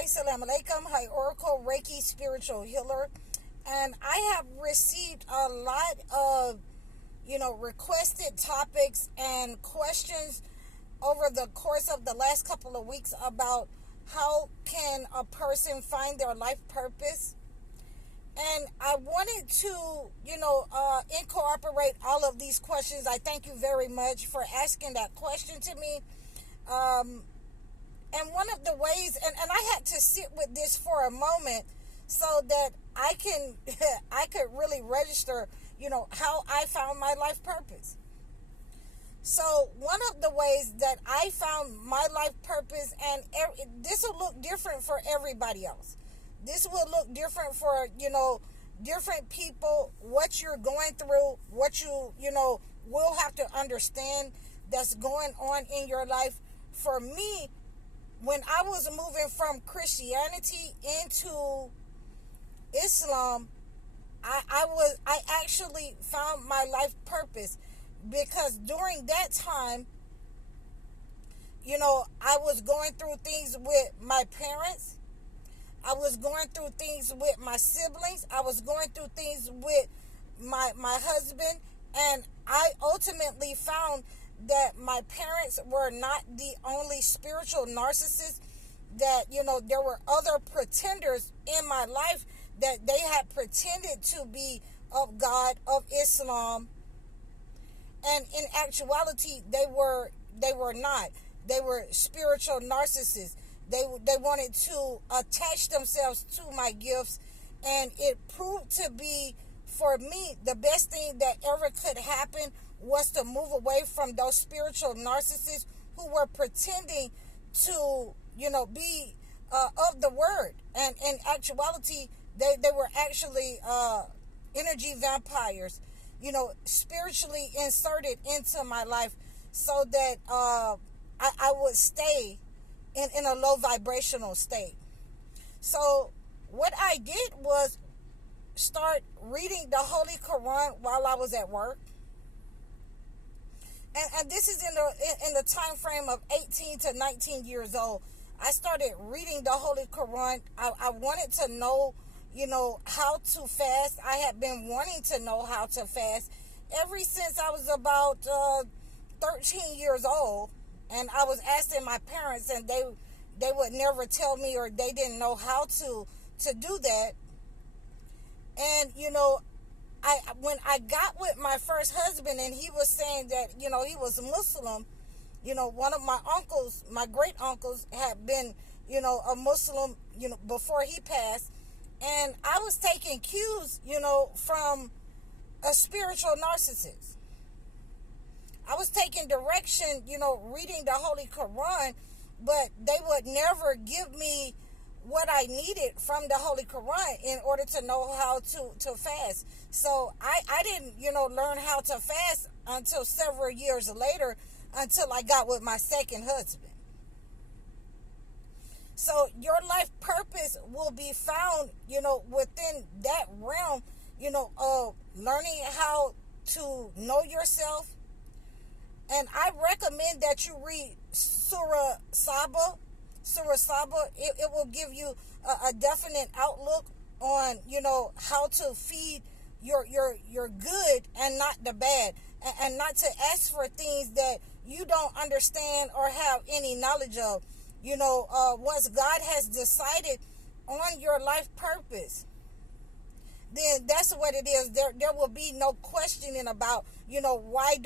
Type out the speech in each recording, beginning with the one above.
Assalamu alaikum. Hi, Oracle Reiki spiritual healer. And I have received a lot of, requested topics and questions over the course of the last couple of weeks about how can a person find their life purpose. And I wanted to, incorporate all of these questions. I thank you very much for asking that question to me. And one of the ways, and I had to sit with this for a moment so that I could really register, how I found my life purpose. So one of the ways that I found my life purpose, and this will look different for everybody else. This will look different for, different people, what you're going through, what you will have to understand that's going on in your life. For me, when I was moving from Christianity into Islam, I actually found my life purpose, because during that time, I was going through things with my parents. I was going through things with my siblings. I was going through things with my husband. And I ultimately found that my parents were not the only spiritual narcissists, that, there were other pretenders in my life, that they had pretended to be of God, of Islam. And in actuality, they were not. They were spiritual narcissists. They wanted to attach themselves to my gifts, and it proved to be, for me, the best thing that ever could happen was to move away from those spiritual narcissists who were pretending to, be of the word. And in actuality, they were actually energy vampires, spiritually inserted into my life, so that I would stay in a low vibrational state. So what I did was start reading the Holy Quran while I was at work. And this is in the time frame of 18 to 19 years old. I started reading the Holy Quran. I wanted to know, how to fast. I had been wanting to know how to fast ever since I was about 13 years old. And I was asking my parents, and they would never tell me, or they didn't know how to do that. And, when I got with my first husband, and he was saying that, he was Muslim, one of my uncles, my great uncles, had been, a Muslim, before he passed. And I was taking cues, from a spiritual narcissist. I was taking direction, reading the Holy Quran, but they would never give me what I needed from the Holy Quran in order to know how to fast. So I didn't, learn how to fast until several years later, until I got with my second husband. So your life purpose will be found, within that realm, of learning how to know yourself. And I recommend that you read Surah Saba. Surah Saba, it will give you a definite outlook on, how to feed your good and not the bad, and not to ask for things that you don't understand or have any knowledge of. Once God has decided on your life purpose, then that's what it is. There will be no questioning about, why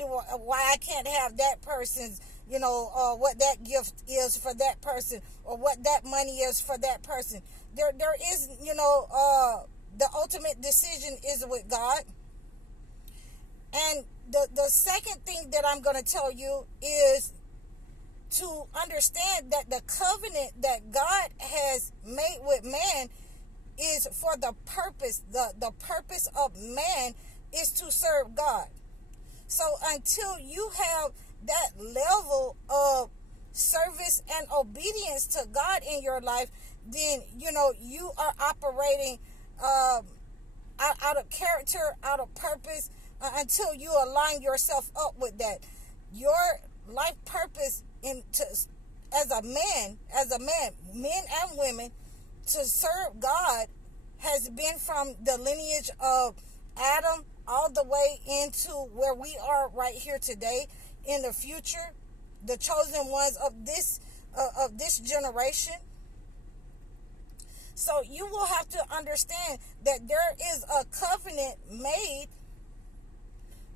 I can't have that person's, what that gift is for that person, or what that money is for that person. There is, the ultimate decision is with God. And the second thing that I'm going to tell you is to understand that the covenant that God has made with man is for the purpose. The purpose of man is to serve God. So until you have that level of service and obedience to God in your life, then, you are operating out of character, out of purpose, until you align yourself up with that. Your life purpose as a man, men and women, to serve God has been from the lineage of Adam all the way into where we are right here today. In the future, the chosen ones of this generation. So you will have to understand that there is a covenant made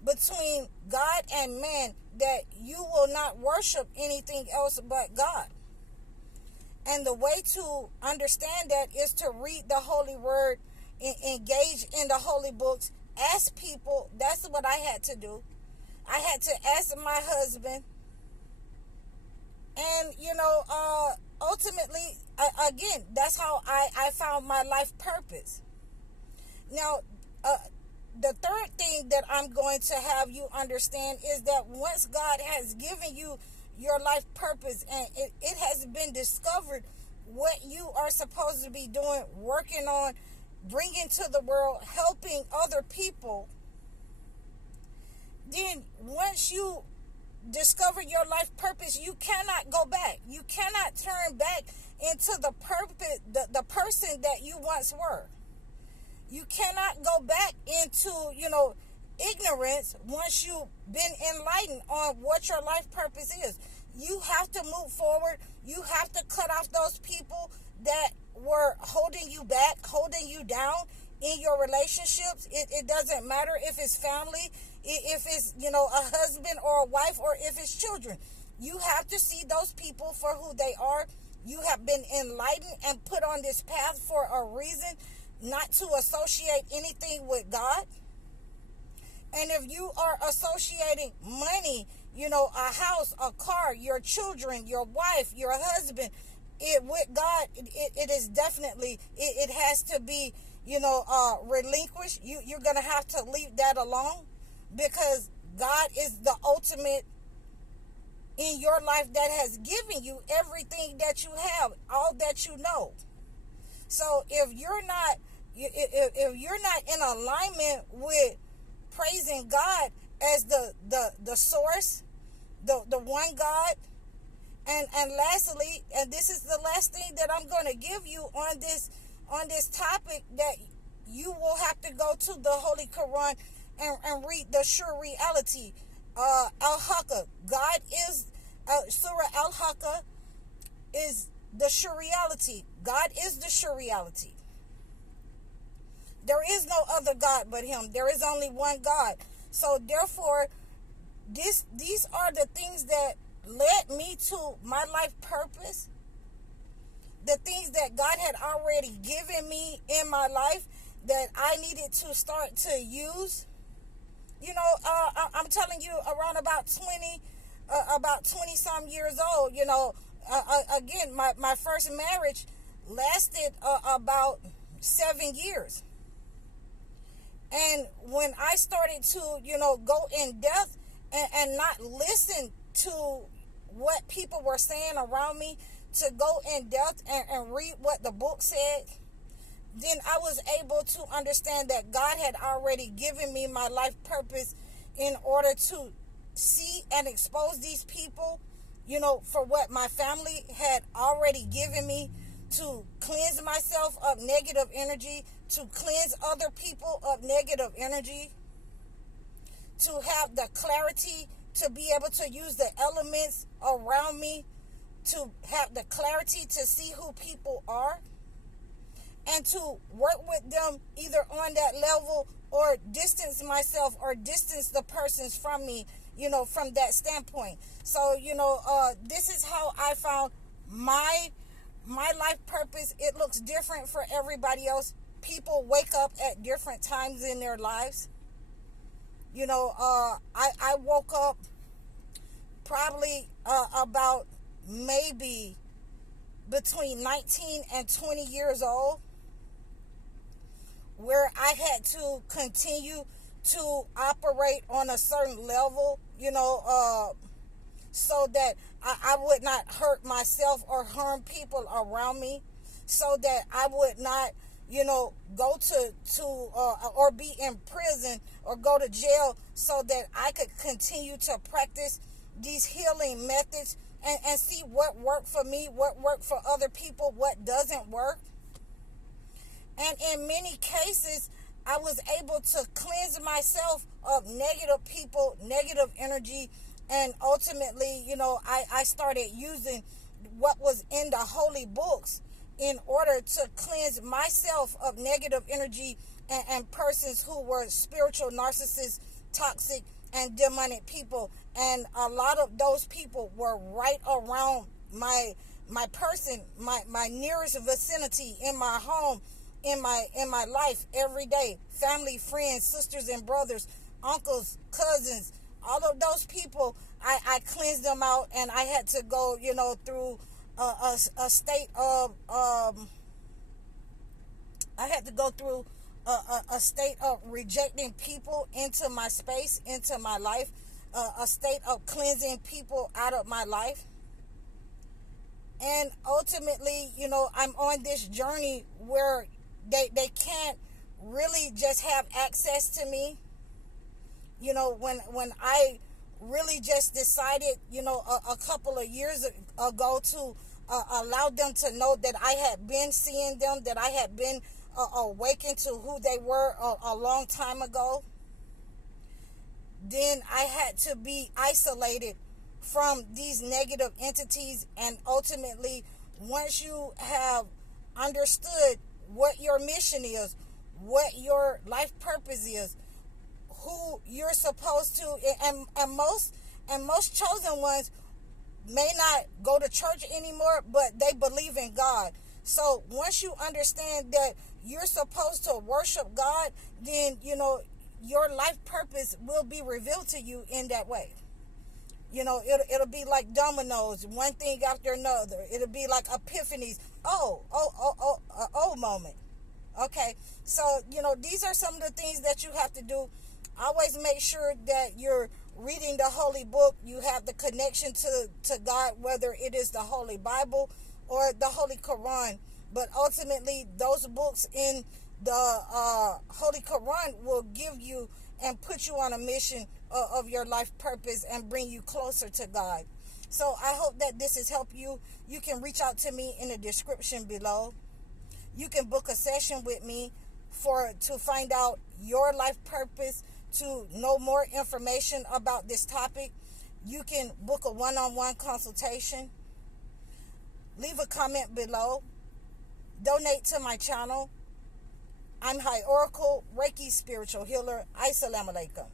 between God and man, that you will not worship anything else but God. And the way to understand that is to read the Holy Word, engage in the Holy Books, ask people. That's what I had to do. I had to ask my husband. And, ultimately, again, that's how I found my life purpose. Now, the third thing that I'm going to have you understand is that once God has given you your life purpose and it has been discovered what you are supposed to be doing, working on, bringing to the world, helping other people, then once you discover your life purpose, you cannot go back. You cannot turn back into the purpose, the person that you once were. You cannot go back into, ignorance once you've been enlightened on what your life purpose is. You have to move forward. You have to cut off those people that were holding you back, holding you down in your relationships. It doesn't matter if it's family, if it's, a husband or a wife, or if it's children. You have to see those people for who they are. You have been enlightened and put on this path for a reason, not to associate anything with God. And if you are associating money, a house, a car, your children, your wife, your husband, with God, it is definitely, it has to be, relinquished. You're going to have to leave that alone, because God is the ultimate in your life that has given you everything that you have, all that you know. So if you're not in alignment with praising God as the source, the one God, and lastly, and this is the last thing that I'm going to give you on this topic, that you will have to go to the Holy Quran and read the sure reality. Al-Haqqa, God is Surah Al-Haqqa is the sure reality. God is the sure reality. There is no other God but Him. There is only one God. So therefore, these are the things that led me to my life purpose. The things that God had already given me in my life that I needed to start to use. I'm telling you, around about 20 some years old, again, my first marriage lasted about 7 years. And when I started to, go in depth and not listen to what people were saying around me, to go in depth and read what the book said, then I was able to understand that God had already given me my life purpose in order to see and expose these people, for what my family had already given me, to cleanse myself of negative energy, to cleanse other people of negative energy, to have the clarity to be able to use the elements around me, to have the clarity to see who people are, and to work with them either on that level or distance myself or distance the persons from me, from that standpoint. So, this is how I found my life purpose. It looks different for everybody else. People wake up at different times in their lives. I woke up probably about maybe between 19 and 20 years old, where I had to continue to operate on a certain level, so that I would not hurt myself or harm people around me, so that I would not, go to or be in prison or go to jail, so that I could continue to practice these healing methods and see what worked for me, what worked for other people, what doesn't work. And in many cases, I was able to cleanse myself of negative people, negative energy, and ultimately, I started using what was in the holy books in order to cleanse myself of negative energy and persons who were spiritual narcissists, toxic, and demonic people. And a lot of those people were right around my person, my nearest vicinity, in my home, in my life every day. Family, friends, sisters and brothers, uncles, cousins, all of those people, I cleansed them out, and I had to go, through a state of I had to go through a state of rejecting people into my space, into my life, a state of cleansing people out of my life. And ultimately, I'm on this journey where they can't really just have access to me. When I really just decided, a couple of years ago to allow them to know that I had been seeing them, that I had been awakened to who they were a long time ago, then I had to be isolated from these negative entities. And ultimately, once you have understood what your mission is, what your life purpose is, who you're supposed to, and most chosen ones may not go to church anymore, but they believe in God. So once you understand that you're supposed to worship God, then your life purpose will be revealed to you in that way. It'll be like dominoes, one thing after another. It'll be like epiphanies. Moment. Okay, so these are some of the things that you have to do. Always make sure that you're reading the holy book. You have the connection to God, whether it is the Holy Bible or the Holy Quran. But ultimately, those books in the Holy Quran will give you and put you on a mission of your life purpose and bring you closer to God. So I hope that this has helped you. You can reach out to me in the description below. You can book a session with me to find out your life purpose, to know more information about this topic. You can book a one-on-one consultation. Leave a comment below. Donate to my channel. I'm High Oracle, Reiki Spiritual Healer. Assalamu alaikum.